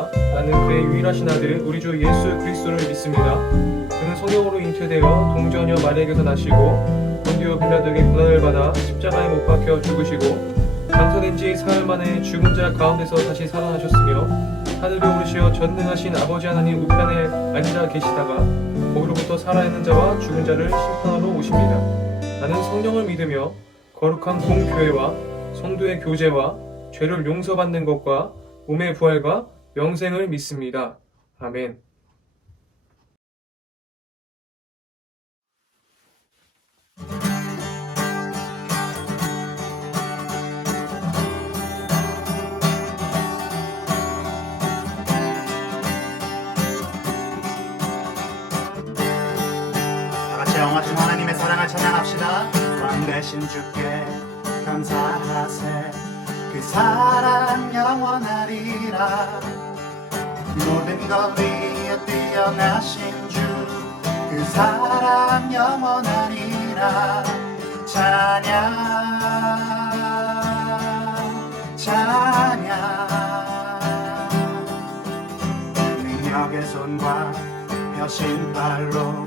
믿습니다. 나는 그의 유일하신 아들 우리 주 예수 그리스도를 믿습니다. 그는 성령으로 잉태되어 동정녀 마리아에게서 나시고 본디오 빌라도에게 고난을 받아 십자가에 못 박혀 죽으시고 장사된 지 사흘 만에 죽은 자 가운데서 다시 살아나셨으며 하늘에 오르시어 전능하신 아버지 하나님 우편에 앉아 계시다가 거기로부터 살아있는 자와 죽은 자를 심판하러 오십니다. 나는 성령을 믿으며 거룩한 공교회와 성도의 교제와 죄를 용서받는 것과 몸의 부활과 영생을 믿습니다. 아멘. 다같이 영원하신 하나님의 사랑을 찬양합시다. 왕 되신 주께 감사하세. 그 사랑 영원하리라. 모든 것 위에 뛰어나신 주, 그 사랑 영원하리라. 찬양 찬양. 능력의 손과 펴신 발로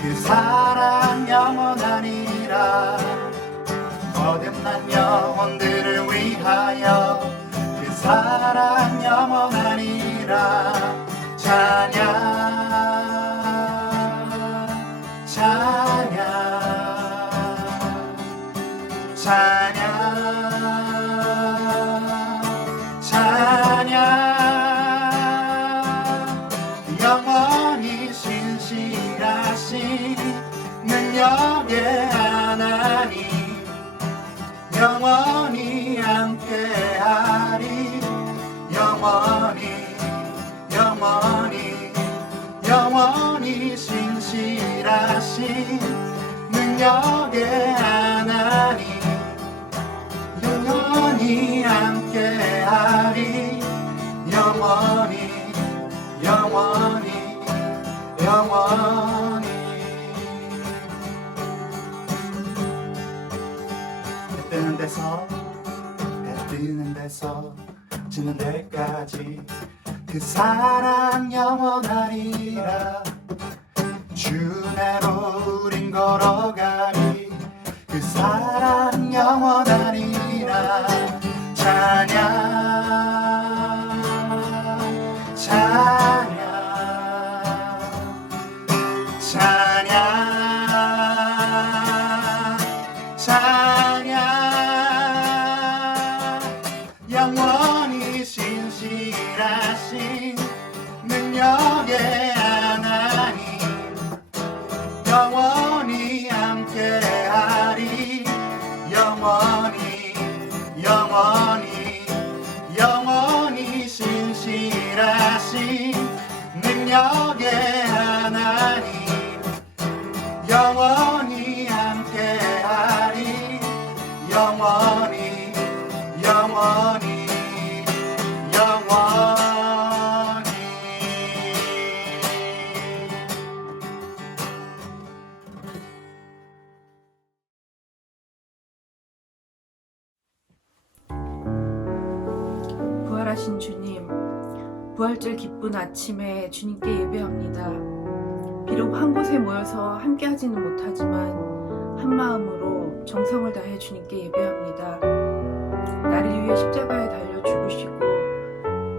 그 사랑 영원하리라. 거듭난 영혼들을 위하여 그 사랑 영원하리라. 찬양 찬양 찬양 찬양. 영원히 신실하신 능력의 하나님 영원히 함께하리. 영원히 영원히 영원히 신실하신 능력의 하나님 영원히 함께하리. 영원히 영원히 영원히. 해 뜨는 데서 해 뜨는 데서 지는 데까지 그 사랑 영원하리라. 주내로 우린 걸어가리. 그 사랑 영원하리라. 찬양 찬양 찬양 찬양. 영원히 신실하신 능력의 하나님 영원히 함께하리. 영원히 영원히 영원히 신실하신 능력의 하나님 영원히 함께하리. 영원히 영원히 영원히. 부활하신 주님, 부활절 기쁜 아침에 주님께 예배합니다. 비록 한 곳에 모여서 함께 하지는 못하지만 한 마음으로 정성을 다해 주님께 예배합니다. 나를 위해 십자가에 달려 죽으시고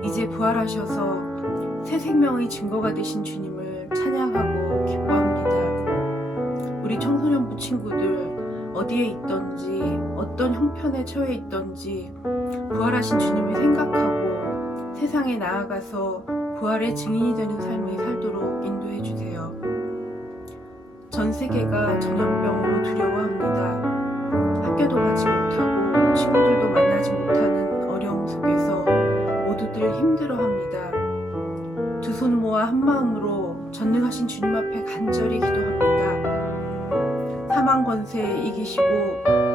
이제 부활하셔서 새 생명의 증거가 되신 주님을 찬양하고 기뻐합니다. 우리 청소년부 친구들 어디에 있던지 어떤 형편에 처해 있던지 부활하신 주님을 생각하고 세상에 나아가서 부활의 증인이 되는 삶을 살도록 인도해 주세요. 전 세계가 전염병으로 두려워합니다. 학교도 가지 못하고 친구들도 만나지 못하는 어려움 속에서 모두들 힘들어합니다. 두 손 모아 한 마음으로 전능하신 주님 앞에 간절히 기도합니다. 사망 권세 이기시고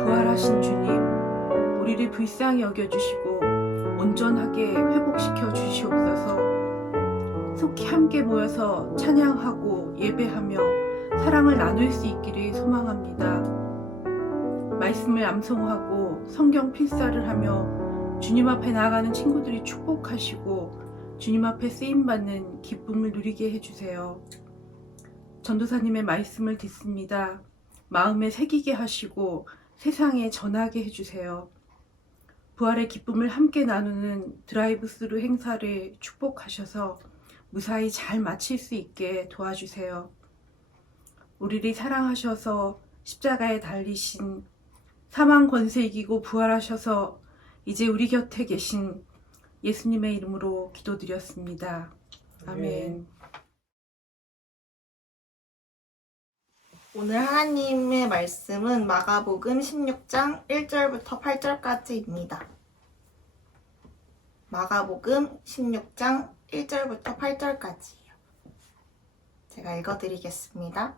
부활하신 주님, 우리를 불쌍히 여겨주시고 온전하게 회복시켜 주시옵소서. 속히 함께 모여서 찬양하고 예배하며 사랑을 나눌 수 있기를 소망합니다. 말씀을 암송하고 성경 필사를 하며 주님 앞에 나아가는 친구들이 축복하시고 주님 앞에 쓰임받는 기쁨을 누리게 해주세요. 전도사님의 말씀을 듣습니다. 마음에 새기게 하시고 세상에 전하게 해주세요. 부활의 기쁨을 함께 나누는 드라이브스루 행사를 축복하셔서 무사히 잘 마칠 수 있게 도와주세요. 우리를 사랑하셔서 십자가에 달리신, 사망 권세 이기고 부활하셔서 이제 우리 곁에 계신 예수님의 이름으로 기도드렸습니다. 아멘. 오늘 하나님의 말씀은 마가복음 16장 1절부터 8절까지입니다. 마가복음 16장 1절부터 8절까지예요. 제가 읽어드리겠습니다.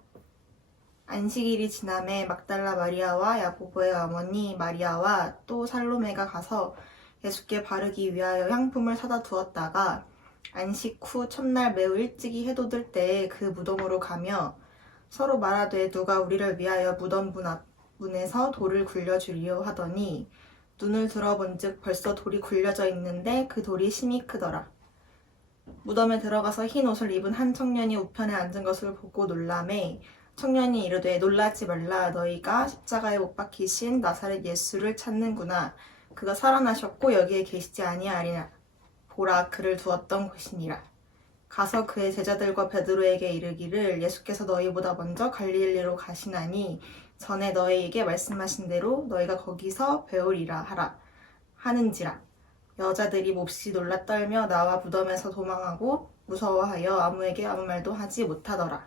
안식일이 지남에 막달라 마리아와 야고보의 어머니 마리아와 또 살로메가 가서 예수께 바르기 위하여 향품을 사다 두었다가 안식 후 첫날 매우 일찍이 해돋을 때에 그 무덤으로 가며 서로 말하되 누가 우리를 위하여 무덤 문에서 돌을 굴려주리요 하더니 눈을 들어본즉 벌써 돌이 굴려져 있는데 그 돌이 심히 크더라. 무덤에 들어가서 흰 옷을 입은 한 청년이 우편에 앉은 것을 보고 놀라매 청년이 이르되 놀라지 말라. 너희가 십자가에 못 박히신 나사렛 예수를 찾는구나. 그가 살아나셨고 여기에 계시지 아니하리라. 보라, 그를 두었던 곳이니라. 가서 그의 제자들과 베드로에게 이르기를 예수께서 너희보다 먼저 갈릴리로 가시나니 전에 너희에게 말씀하신 대로 너희가 거기서 배우리라 하라 하는지라. 여자들이 몹시 놀라 떨며 나와 무덤에서 도망하고 무서워하여 아무에게 아무 말도 하지 못하더라.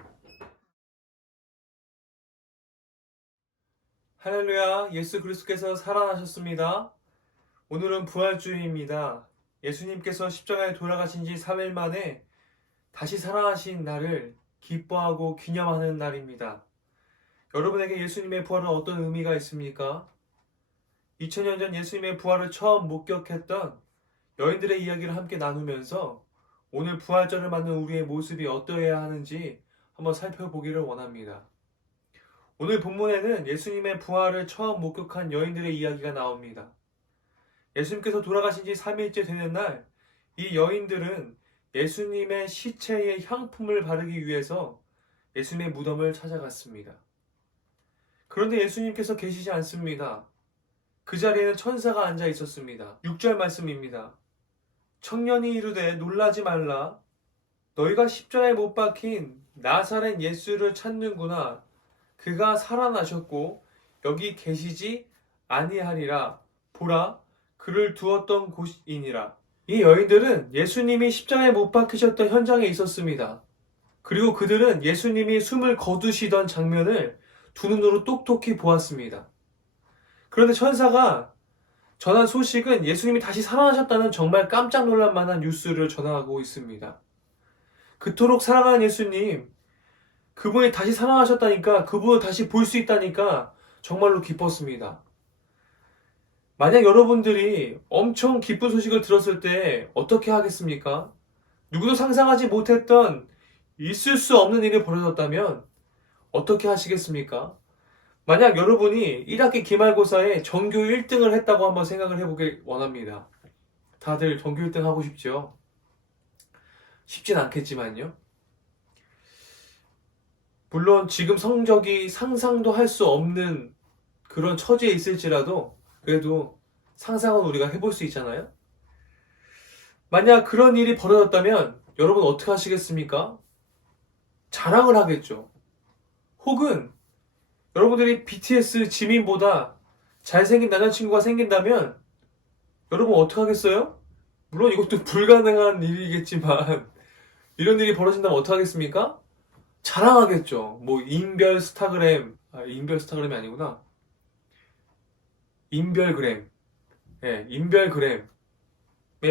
할렐루야, 예수 그리스도께서 살아나셨습니다. 오늘은 부활주일입니다. 예수님께서 십자가에 돌아가신 지 3일 만에 다시 살아나신 날을 기뻐하고 기념하는 날입니다. 여러분에게 예수님의 부활은 어떤 의미가 있습니까? 2000년 전 예수님의 부활을 처음 목격했던 여인들의 이야기를 함께 나누면서 오늘 부활절을 맞는 우리의 모습이 어떠해야 하는지 한번 살펴보기를 원합니다. 오늘 본문에는 예수님의 부활을 처음 목격한 여인들의 이야기가 나옵니다. 예수님께서 돌아가신 지 3일째 되는 날, 이 여인들은 예수님의 시체에 향품을 바르기 위해서 예수님의 무덤을 찾아갔습니다. 그런데 예수님께서 계시지 않습니다. 그 자리에는 천사가 앉아 있었습니다. 6절 말씀입니다. 청년이 이르되 놀라지 말라. 너희가 십자가에 못 박힌 나사렛 예수를 찾는구나. 그가 살아나셨고 여기 계시지 아니하리라. 보라, 그를 두었던 곳이니라. 이 여인들은 예수님이 십자가에 못 박히셨던 현장에 있었습니다. 그리고 그들은 예수님이 숨을 거두시던 장면을 두 눈으로 똑똑히 보았습니다. 그런데 천사가 전한 소식은 예수님이 다시 살아나셨다는 정말 깜짝 놀랄 만한 뉴스를 전하고 있습니다. 그토록 사랑하는 예수님, 그분이 다시 살아나셨다니까, 그분을 다시 볼 수 있다니까 정말로 기뻤습니다. 만약 여러분들이 엄청 기쁜 소식을 들었을 때 어떻게 하겠습니까? 누구도 상상하지 못했던 있을 수 없는 일이 벌어졌다면 어떻게 하시겠습니까? 만약 여러분이 1학기 기말고사에 전교 1등을 했다고 한번 생각을 해보길 원합니다. 다들 전교 1등 하고 싶죠? 쉽진 않겠지만요. 물론 지금 성적이 상상도 할 수 없는 그런 처지에 있을지라도 그래도 상상은 우리가 해볼 수 있잖아요. 만약 그런 일이 벌어졌다면 여러분 어떻게 하시겠습니까? 자랑을 하겠죠. 혹은 여러분들이 BTS 지민보다 잘생긴 남자친구가 생긴다면 여러분 어떻게 하겠어요? 물론 이것도 불가능한 일이겠지만 이런 일이 벌어진다면 어떻게 하겠습니까? 자랑하겠죠. 뭐 인별 스타그램이 아니구나. 인별그램. 예, 인별그램에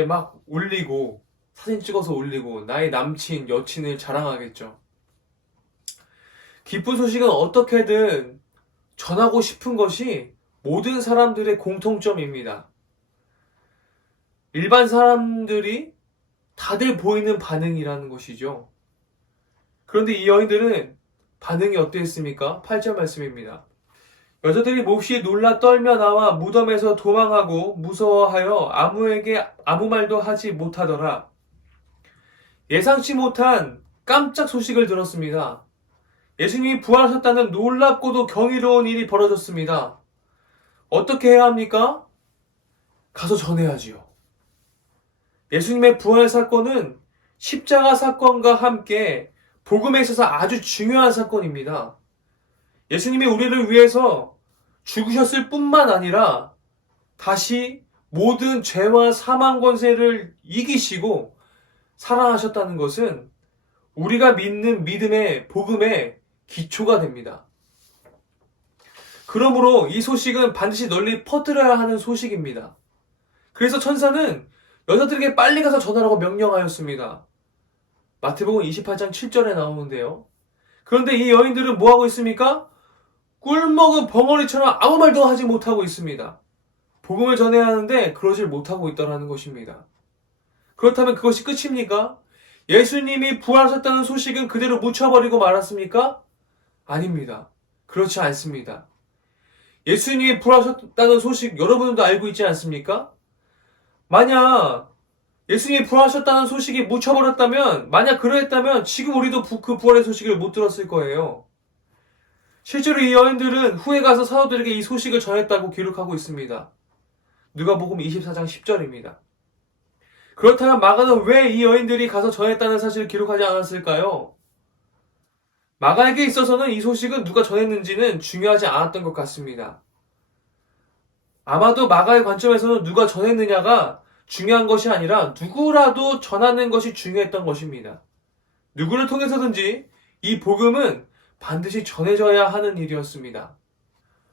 막 올리고 사진 찍어서 올리고 나의 남친, 여친을 자랑하겠죠. 기쁜 소식은 어떻게든 전하고 싶은 것이 모든 사람들의 공통점입니다. 일반 사람들이 다들 보이는 반응이라는 것이죠. 그런데 이 여인들은 반응이 어땠습니까? 8절 말씀입니다. 여자들이 몹시 놀라 떨며 나와 무덤에서 도망하고 무서워하여 아무에게 아무 말도 하지 못하더라. 예상치 못한 깜짝 소식을 들었습니다. 예수님이 부활하셨다는 놀랍고도 경이로운 일이 벌어졌습니다. 어떻게 해야 합니까? 가서 전해야지요. 예수님의 부활 사건은 십자가 사건과 함께 복음에 있어서 아주 중요한 사건입니다. 예수님이 우리를 위해서 죽으셨을 뿐만 아니라 다시 모든 죄와 사망 권세를 이기시고 살아나셨다는 것은 우리가 믿는 믿음의 복음의 기초가 됩니다. 그러므로 이 소식은 반드시 널리 퍼뜨려야 하는 소식입니다. 그래서 천사는 여자들에게 빨리 가서 전하라고 명령하였습니다. 마태복음 28장 7절에 나오는데요. 그런데 이 여인들은 뭐하고 있습니까? 꿀먹은 벙어리처럼 아무 말도 하지 못하고 있습니다. 복음을 전해야 하는데 그러질 못하고 있다는 것입니다. 그렇다면 그것이 끝입니까? 예수님이 부활하셨다는 소식은 그대로 묻혀버리고 말았습니까? 아닙니다. 그렇지 않습니다. 예수님이 부활하셨다는 소식 여러분도 알고 있지 않습니까? 만약 예수님이 부활하셨다는 소식이 묻혀버렸다면, 만약 그러했다면 지금 우리도 그 부활의 소식을 못 들었을 거예요. 실제로 이 여인들은 후에 가서 사도들에게 이 소식을 전했다고 기록하고 있습니다. 누가복음 24장 10절입니다. 그렇다면 마가는 왜 이 여인들이 가서 전했다는 사실을 기록하지 않았을까요? 마가에게 있어서는 이 소식은 누가 전했는지는 중요하지 않았던 것 같습니다. 아마도 마가의 관점에서는 누가 전했느냐가 중요한 것이 아니라 누구라도 전하는 것이 중요했던 것입니다. 누구를 통해서든지 이 복음은 반드시 전해져야 하는 일이었습니다.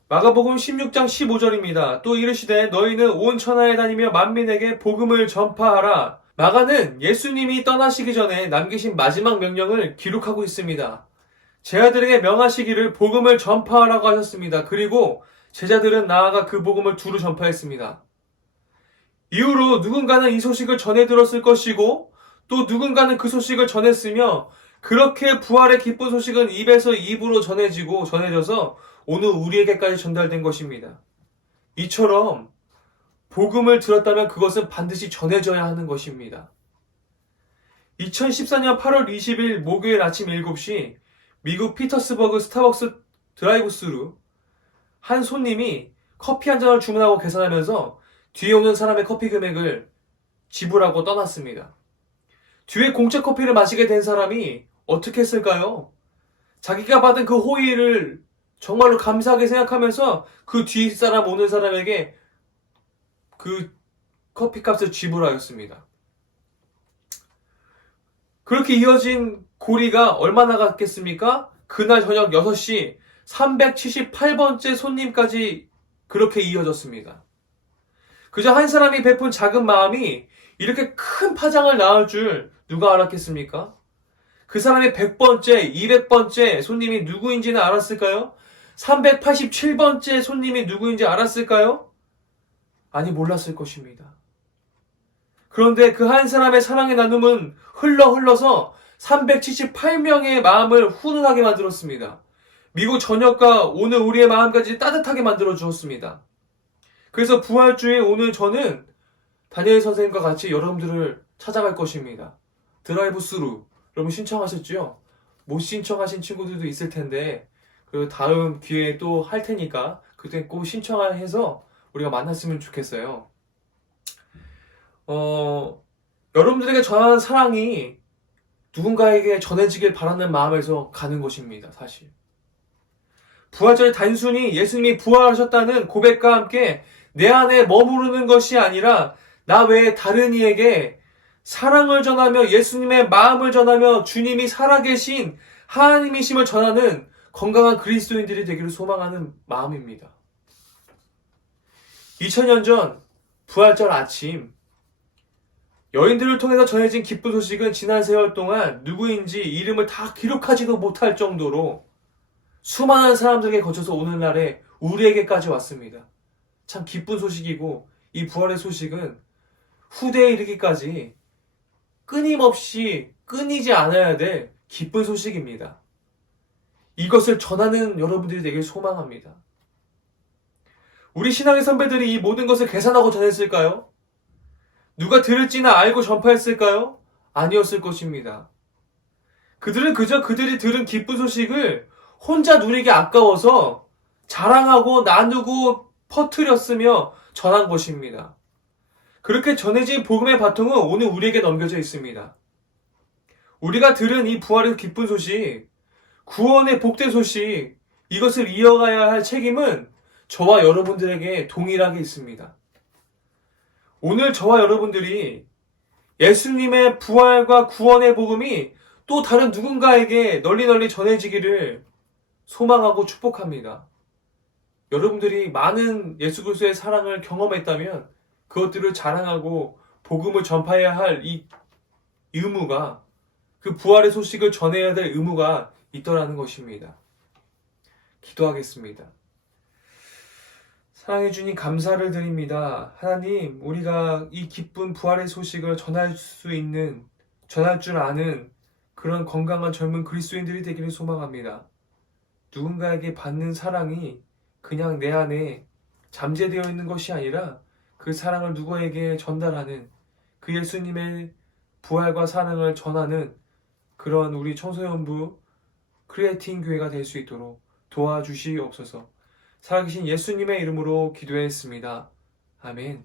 마가복음 16장 15절입니다. 또 이르시되 너희는 온 천하에 다니며 만민에게 복음을 전파하라. 마가는 예수님이 떠나시기 전에 남기신 마지막 명령을 기록하고 있습니다. 제자들에게 명하시기를 복음을 전파하라고 하셨습니다. 그리고 제자들은 나아가 그 복음을 두루 전파했습니다. 이후로 누군가는 이 소식을 전해 들었을 것이고 또 누군가는 그 소식을 전했으며 그렇게 부활의 기쁜 소식은 입에서 입으로 전해져서 오늘 우리에게까지 전달된 것입니다. 이처럼 복음을 들었다면 그것은 반드시 전해져야 하는 것입니다. 2014년 8월 20일 목요일 아침 7시 미국 피터스버그 스타벅스 드라이브스루 한 손님이 커피 한 잔을 주문하고 계산하면서 뒤에 오는 사람의 커피 금액을 지불하고 떠났습니다. 뒤에 공짜 커피를 마시게 된 사람이 어떻게 했을까요? 자기가 받은 그 호의를 정말로 감사하게 생각하면서 그 뒷사람 오는 사람에게 그 커피값을 지불하였습니다. 그렇게 이어진 고리가 얼마나 갔겠습니까? 그날 저녁 6시 378번째 손님까지 그렇게 이어졌습니다. 그저 한 사람이 베푼 작은 마음이 이렇게 큰 파장을 낳을 줄 누가 알았겠습니까? 그 사람의 100번째, 200번째 손님이 누구인지는 알았을까요? 387번째 손님이 누구인지 알았을까요? 아니, 몰랐을 것입니다. 그런데 그 한 사람의 사랑의 나눔은 흘러서 378명의 마음을 훈훈하게 만들었습니다. 미국 전역과 오늘 우리의 마음까지 따뜻하게 만들어 주었습니다. 그래서 부활주의 오늘 저는 다니엘 선생님과 같이 여러분들을 찾아갈 것입니다. 드라이브 스루 여러분 신청하셨죠? 못 신청하신 친구들도 있을 텐데 그 다음 기회에 또 할 테니까 그때 꼭 신청해서 우리가 만났으면 좋겠어요. 여러분들에게 전하는 사랑이 누군가에게 전해지길 바라는 마음에서 가는 것입니다. 사실 부활절이 단순히 예수님이 부활하셨다는 고백과 함께 내 안에 머무르는 것이 아니라 나 외에 다른 이에게 사랑을 전하며 예수님의 마음을 전하며 주님이 살아계신 하나님이심을 전하는 건강한 그리스도인들이 되기를 소망하는 마음입니다. 2000년 전 부활절 아침 여인들을 통해서 전해진 기쁜 소식은 지난 세월 동안 누구인지 이름을 다 기록하지도 못할 정도로 수많은 사람들에게 거쳐서 오늘날에 우리에게까지 왔습니다. 참 기쁜 소식이고 이 부활의 소식은 후대에 이르기까지 끊임없이 끊이지 않아야 될 기쁜 소식입니다. 이것을 전하는 여러분들이 되길 소망합니다. 우리 신앙의 선배들이 이 모든 것을 계산하고 전했을까요? 누가 들을지나 알고 전파했을까요? 아니었을 것입니다. 그들은 그저 그들이 들은 기쁜 소식을 혼자 누리기 아까워서 자랑하고 나누고 퍼뜨렸으며 전한 것입니다. 그렇게 전해진 복음의 바통은 오늘 우리에게 넘겨져 있습니다. 우리가 들은 이 부활의 기쁜 소식, 구원의 복된 소식, 이것을 이어가야 할 책임은 저와 여러분들에게 동일하게 있습니다. 오늘 저와 여러분들이 예수님의 부활과 구원의 복음이 또 다른 누군가에게 널리 전해지기를 소망하고 축복합니다. 여러분들이 많은 예수 그리스도의 사랑을 경험했다면 그것들을 자랑하고 복음을 전파해야 할 이 의무가, 그 부활의 소식을 전해야 될 의무가 있더라는 것입니다. 기도하겠습니다. 사랑해 주님 감사를 드립니다. 하나님, 우리가 이 기쁜 부활의 소식을 전할 줄 아는 그런 건강한 젊은 그리스도인들이 되기를 소망합니다. 누군가에게 받는 사랑이 그냥 내 안에 잠재되어 있는 것이 아니라 그 사랑을 누구에게 전달하는, 그 예수님의 부활과 사랑을 전하는 그런 우리 청소년부 크리에이팅 교회가 될 수 있도록 도와주시옵소서. 살아계신 예수님의 이름으로 기도했습니다. 아멘.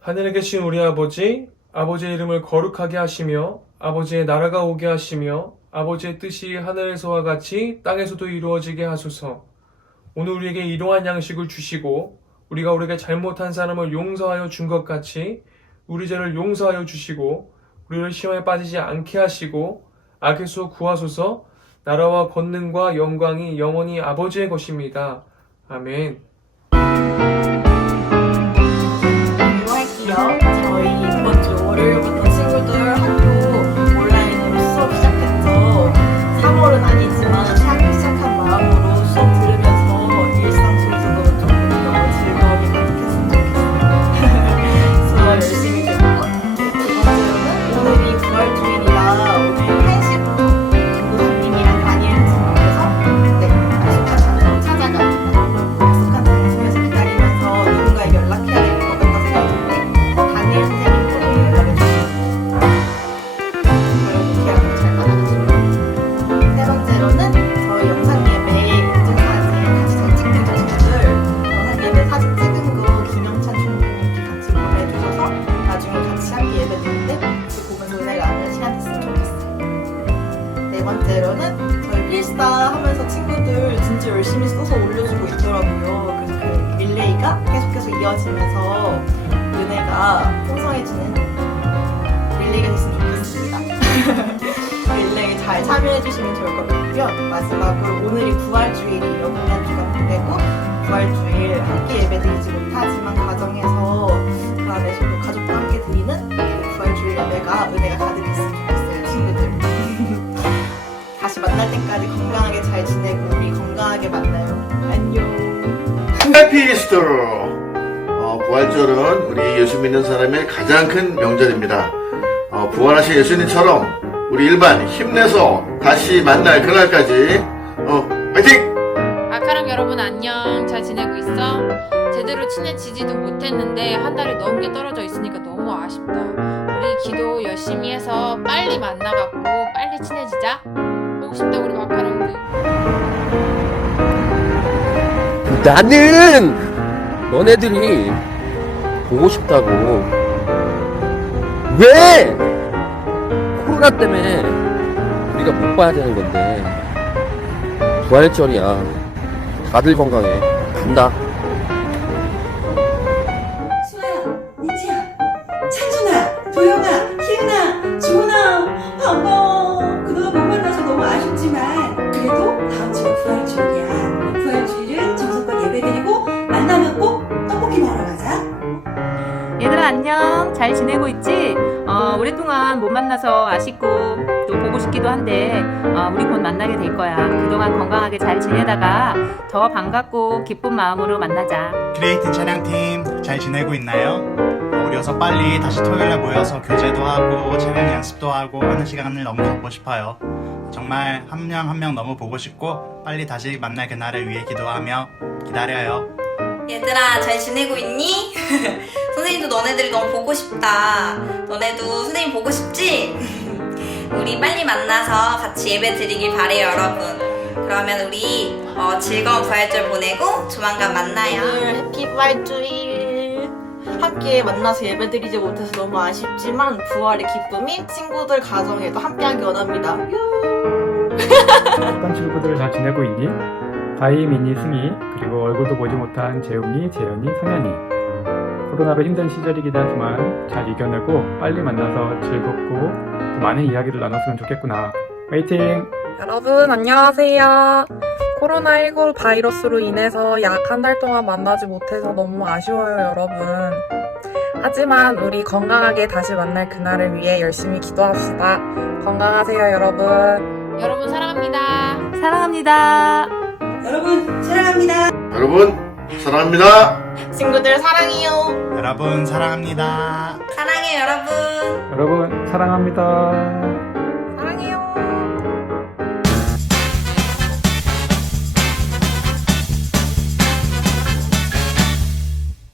하늘에 계신 우리 아버지, 아버지의 이름을 거룩하게 하시며 아버지의 나라가 오게 하시며 아버지의 뜻이 하늘에서와 같이 땅에서도 이루어지게 하소서. 오늘 우리에게 일용할 양식을 주시고 우리가 우리에게 잘못한 사람을 용서하여 준 것 같이 우리 죄를 용서하여 주시고 우리를 시험에 빠지지 않게 하시고 악에서 구하소서. 나라와 권능과 영광이 영원히 아버지의 것입니다. 아멘. 할게요. 저희 이번 주 월요일부터 친구들 학교 온라인으로 수업 시작했죠. 3월은 아니지만 학교 시작한 마음으로 수업 들으면서 일상 속에서도 좀 너무 즐거움이 가득했으면 좋겠어요. 수업 열심히 들을 것 같아요. 두 번째로는 오늘이 부활주일이라 오늘 1시부터 김부장님이랑 다니엘 선생님께서 약속한 장소로 찾아갑니다. 약속한 장소에서 기다리면서 누군가에게 연락해야 될 것 같다 생각했는데 다니엘 선생님께서 연락을 주셨어요. 그리고 계약을 잘 받아가지고. 세 번째로는 저희 영상 예배 인증사진 다시 잘 찍는 친구들 영상 예배 사진 찍은 거 김영찬 총무님께 같이 보내주셔서 나중에 같이 함께 예배 드릴 때 같이 보면서 은혜를 나누는 시간 됐으면 좋겠어요. 네 번째로는 저희 필사 하면서 친구들 진짜 열심히 써서 올려주고 있더라고요. 그래서 그 릴레이가 계속해서 이어지면서 은혜가 풍성해지는 릴레이가 됐으면 좋겠습니다. 릴레이 잘 참여해주시면 좋을 것 같고요. 마지막으로 오늘이 부활주일이에요. 공연주가 끝내고 부활주일 함께 예배드리지 못하지만 가정에서 그 안에서도 가족과 함께 드리는 그 부활주일 예배가 은혜가 가득했으면 좋겠어요. 친구들. 다시 만날 때까지 건강하게 잘 지내고 우리 건강하게 만나요. 안녕. 해피 이스터! 부활절은 우리 예수 믿는 사람의 가장 큰 명절입니다. 부활하신 예수님처럼 우리 일반 힘내서 다시 만날 그날까지 화이팅! 아카랑 여러분 안녕. 잘 지내고 있어? 제대로 친해지지도 못했는데 한 달이 넘게 떨어져 있으니까 너무 아쉽다. 우리 기도 열심히 해서 빨리 만나갖고 빨리 친해지자. 보고 싶다 우리 마카롱들. 나는 너네들이 보고 싶다고. 왜? 코로나 때문에 우리가 못 봐야 되는 건데. 부활절이야. 다들 건강해. 간다. 수아야, 니치야, 찬준아, 도영아, 희은아, 주은아, 반가워. 그동안 못 만나서 너무 아쉽지만 그래도 다음 주가 부활주일이야. 부활주일은 정성껏 예배드리고 만나면 꼭 떡볶이 먹으러 가자. 얘들아 안녕. 잘 지내고 있지? 오랫동안 못 만나서 아쉽고 또 보고 싶기도 한데 우리 곧 만나게 될 거야. 그동안 건강하게 잘 지내다가 더 반갑고 기쁜 마음으로 만나자. 크리에이팅 찬양팀 잘 지내고 있나요? 우리 어서 빨리 다시 토요일에 모여서 교제도 하고 찬양 연습도 하고 하는 시간을 너무 갖고 싶어요. 정말 한 명 한 명 너무 보고 싶고 빨리 다시 만날 그날을 위해 기도하며 기다려요. 얘들아 잘 지내고 있니? 선생님도 너네들이 너무 보고 싶다. 너네도 선생님 보고 싶지? 우리 빨리 만나서 같이 예배 드리길 바래요, 여러분. 그러면 우리 즐거운 부활절 보내고 조만간 만나요. 해피 부활주일. 함께 만나서 예배드리지 못해서 너무 아쉽지만 부활의 기쁨이 친구들 가정에도 함께하기 원합니다. 어떤 친구들 잘 지내고 있니? 가희, 민희, 승희, 그리고 얼굴도 보지 못한 재웅이, 재현이, 성현이. 코로나로 힘든 시절이긴 하지만 잘 이겨내고 빨리 만나서 즐겁고 또 많은 이야기를 나눴으면 좋겠구나. 화이팅! 여러분 안녕하세요. 코로나19 바이러스로 인해서 약 한 달 동안 만나지 못해서 너무 아쉬워요, 여러분. 하지만 우리 건강하게 다시 만날 그날을 위해 열심히 기도합시다. 건강하세요, 여러분. 여러분 사랑합니다. 사랑합니다. 여러분 사랑합니다. 여러분 사랑합니다. 친구들 사랑해요. 여러분 사랑합니다. 사랑해요, 여러분. 여러분 사랑합니다.